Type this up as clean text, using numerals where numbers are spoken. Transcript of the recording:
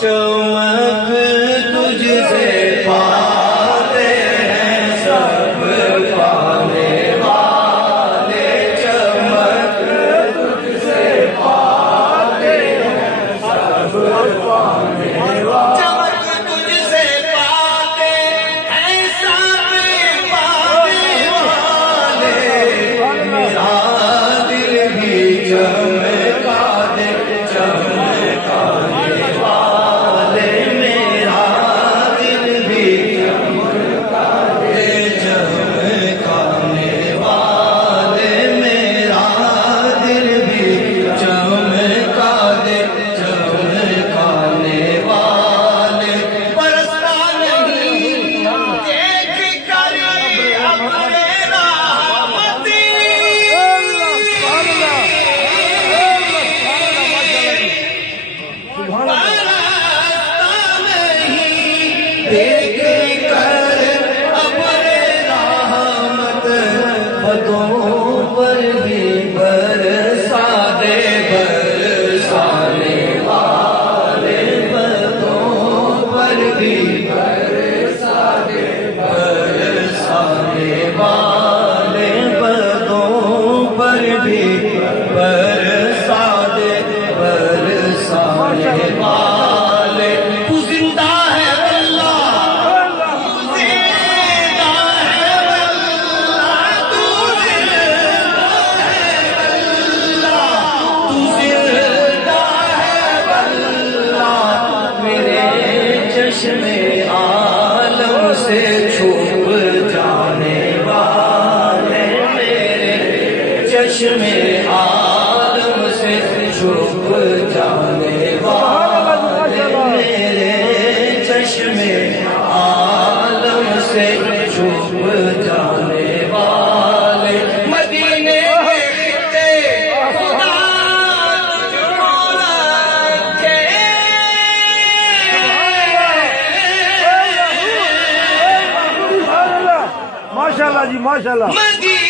چمک تجھ سے پاتے ہیں سب پانے والے، چمک تجھ سے پاتے ہیں سب پانے والے، چمک تجھ سے پاتے ہیں سب پانے والے، میرا دل بھی چمکا دے چمکانے والے، میرا دل بھی چمکا دے چمکانے والے، میرا دل بھی چمکا دے چمکانے والے، برستا نہیں دیکھ کر ابر رحمتی، دیکھ کر ابر رحمت، خطوں پر بھی برسا دے برسانے والے، خطوں پر بھی برسا دے برسانے والے، خطوں پر بھی برسا دے برسانے والے، تو زندہ ہے چشم عالم سے چھپ جانے والے، میرے چشم عالم سے چھپ جانے والے، میرے چشم عالم سے چھپ جانے والے، مدینے دیکھتے خدا تجھ کو رکھے، ماشاءاللہ جی ماشاءاللہ۔ مدینے